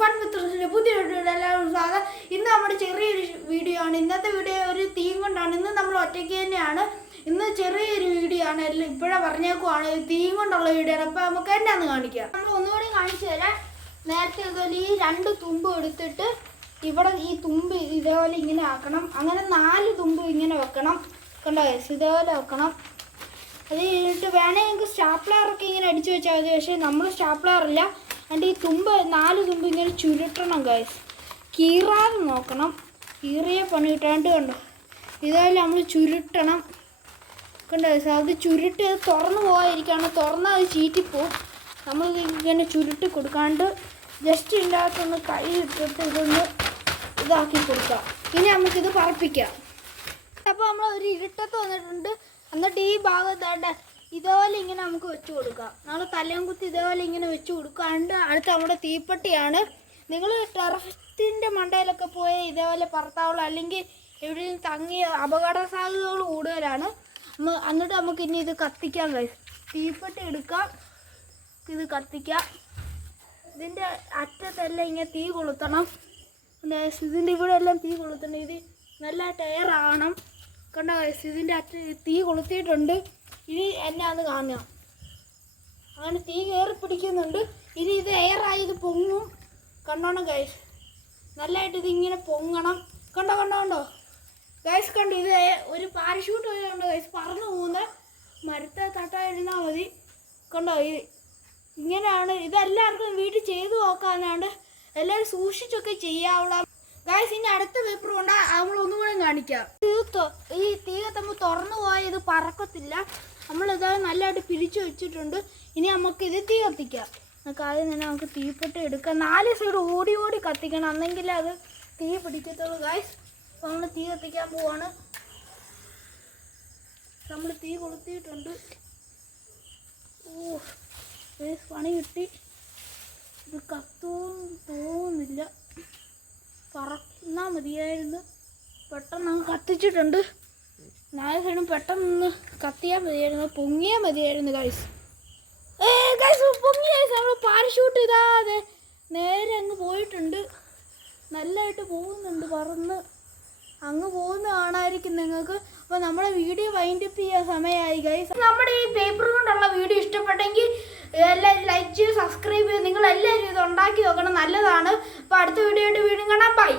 Fun വിത്ത് പുതിയ എല്ലാവരും സ്വാഗതം. ഇന്ന് നമ്മുടെ ചെറിയൊരു വീഡിയോ ആണ്. ഇന്നത്തെ വീഡിയോ ഒരു തീം കൊണ്ടാണ്. ഇന്ന് നമ്മൾ ഒറ്റയ്ക്ക് തന്നെയാണ്. ഇന്ന് ചെറിയൊരു വീഡിയോ ആണ്. എല്ലാം ഇപ്പോഴേ പറഞ്ഞേക്കുവാണ്, തീം കൊണ്ടുള്ള വീഡിയോ ആണ്. അപ്പോൾ നമുക്ക് എന്നാന്ന് കാണിക്കാം. നമ്മൾ ഒന്നുകൂടി കാണിച്ചു തരാം. നേരത്തെ ഇതുപോലെ ഈ 2 തുമ്പ് എടുത്തിട്ട് ഇവിടെ ഈ തുമ്പ് ഇതേപോലെ ഇങ്ങനെ ആക്കണം. അങ്ങനെ 4 തുമ്പ് ഇങ്ങനെ വെക്കണം. കണ്ടോ, ഇതേപോലെ വെക്കണം. അത് കഴിഞ്ഞിട്ട് വേണമെങ്കിൽ സ്റ്റാപ്ലറൊക്കെ ഇങ്ങനെ അടിച്ചു വെച്ചാൽ മതി. പക്ഷേ നമ്മൾ സ്റ്റാപ്ലറില്ല. അതിൻ്റെ ഈ തുമ്പ് 4 തുമ്പ് ഇങ്ങനെ ചുരുട്ടണം ഗൈസ്. കീറാതെ നോക്കണം. കീറിയ പണി കിട്ടാണ്ട് കണ്ടോ, ഇതേപോലെ നമ്മൾ ചുരുട്ടണം. കണ്ടോ ഗൈസ്, അത് ചുരുട്ടി തുറന്നു പോകാതിരിക്കുകയാണ്. തുറന്നാൽ അത് ചീറ്റിപ്പോവും. നമ്മൾ ഇങ്ങനെ ചുരുട്ടി കൊടുക്കാണ്ട് ജസ്റ്റ് ഇതിനകത്തൊന്ന് കൈ ഇട്ടിട്ട് ഇതൊന്ന് ഇതാക്കി കൊടുക്കാം. ഇനി നമുക്കിത് പറപ്പിക്കാം. അപ്പോൾ നമ്മൾ ഒരു ഇരുട്ടത്ത് വന്നിട്ടുണ്ട്. എന്നിട്ട് ഈ ഭാഗത്തായിട്ട് ഇതേപോലെ ഇങ്ങനെ നമുക്ക് വെച്ച് കൊടുക്കാം. നമ്മൾ തലയും കുത്തി ഇതേപോലെ ഇങ്ങനെ വെച്ച് കൊടുക്കാണ്ട് അടുത്ത് നമ്മുടെ തീപ്പെട്ടിയാണ്. നിങ്ങൾ ടെറസിൻ്റെ മണ്ടയിലൊക്കെ പോയി ഇതേപോലെ പറത്താവുള്ളൂ, അല്ലെങ്കിൽ എവിടെയും തങ്ങി അപകട സാധ്യതകൾ കൂടുതലാണ്. എന്നിട്ട് നമുക്ക് ഇനി ഇത് കത്തിക്കാം ഗൈസ്. തീപ്പെട്ടി എടുക്കാം, ഇത് കത്തിക്കാം. ഇതിൻ്റെ അറ്റത്തെല്ലാം ഇങ്ങനെ തീ കൊളുത്തണം. ഇതിൻ്റെ ഇവിടെ എല്ലാം തീ കൊളുത്തണം. ഇത് നല്ല ടയർ ആവണം. കണ്ടോ ഗൈസ്, ഇതിൻ്റെ തീ കൊളുത്തിയിട്ടുണ്ട്. ഇനി എന്നാന്ന് കാണുക. അങ്ങനെ തീ കയറി പിടിക്കുന്നുണ്ട്. ഇനി ഇത് എയറായി ഇത് പൊങ്ങും. കണ്ടോണം ഗൈസ്, നല്ലതായിട്ട് ഇതിങ്ങനെ പൊങ്ങണം. കണ്ടോ കണ്ടോ കണ്ടോ ഗൈസ്, കണ്ടു. ഇത് ഒരു പാരഷൂട്ട് കണ്ടോ ഗൈസ്, പറന്നു പോകുന്ന മരത്തെ തട്ടായിരുന്നാൽ മതി. കണ്ടോ, ഇത് ഇങ്ങനെയാണ്. ഇതെല്ലാവർക്കും വീട്ടിൽ ചെയ്തു നോക്കാനാണ്. എല്ലാവരും സൂക്ഷിച്ചൊക്കെ ചെയ്യാവുള്ള ഗൈസ്. ഇനി അടുത്ത പേപ്പർ കൊണ്ട് നമ്മൾ ഒന്നും കൂടെ കാണിക്കാം. ഈ തീ കത്തുമ്പോൾ തുറന്നു പോയാൽ ഇത് പറക്കത്തില്ല. നമ്മളിത് നല്ലതായിട്ട് പിരിച്ചു വെച്ചിട്ടുണ്ട്. ഇനി നമുക്കിത് തീ കത്തിക്കാം. ആദ്യം തന്നെ നമുക്ക് തീപ്പെട്ടി എടുക്കാം. 4 സൈഡ് ഓടി ഓടി കത്തിക്കണം, എന്നെങ്കിൽ അത് തീ പിടിക്കത്തുള്ളൂ ഗൈസ്. അപ്പോൾ നമ്മൾ തീ കത്തിക്കാൻ പോവാണ്. നമ്മൾ തീ കൊളുത്തിയിട്ടുണ്ട്. ഓ ഗൈസ്, പണി കിട്ടി. ഇത് കത്തുമെന്ന് തോന്നുന്നില്ല. പറന്നാൽ മതിയായിരുന്നു. പെട്ടെന്ന് അങ്ങ് കത്തിച്ചിട്ടുണ്ട്. 4 സൈഡും പെട്ടെന്ന് കത്തിയാൽ മതിയായിരുന്നു, പൊങ്ങിയാൽ മതിയായിരുന്നു ഗൈസ്. ഗൈസ് പൊങ്ങി ഗൈസ്. നമ്മൾ പാരഷൂട്ട് ഇതാതെ നേരെ അങ്ങ് പോയിട്ടുണ്ട്. നല്ലതായിട്ട് പോകുന്നുണ്ട്, പറന്ന് അങ്ങ് പോകുന്ന കാണാതിരിക്കും നിങ്ങൾക്ക്. അപ്പോൾ നമ്മുടെ വീഡിയോ വൈൻഡപ്പ് ചെയ്യാൻ സമയമായി ഗൈസ്. നമ്മുടെ ഈ പേപ്പർ കൊണ്ടുള്ള വീഡിയോ ഇഷ്ടപ്പെട്ടെങ്കിൽ എല്ലാവരും ലൈക്ക് ചെയ്ത് സബ്സ്ക്രൈബ് ചെയ്ത് നിങ്ങളെല്ലാവരും ഇത് ഉണ്ടാക്കി നോക്കണം, നല്ലതാണ്. അപ്പോൾ അടുത്ത വീഡിയോ ആയിട്ട് വീണ്ടും കാണാം. ബൈ.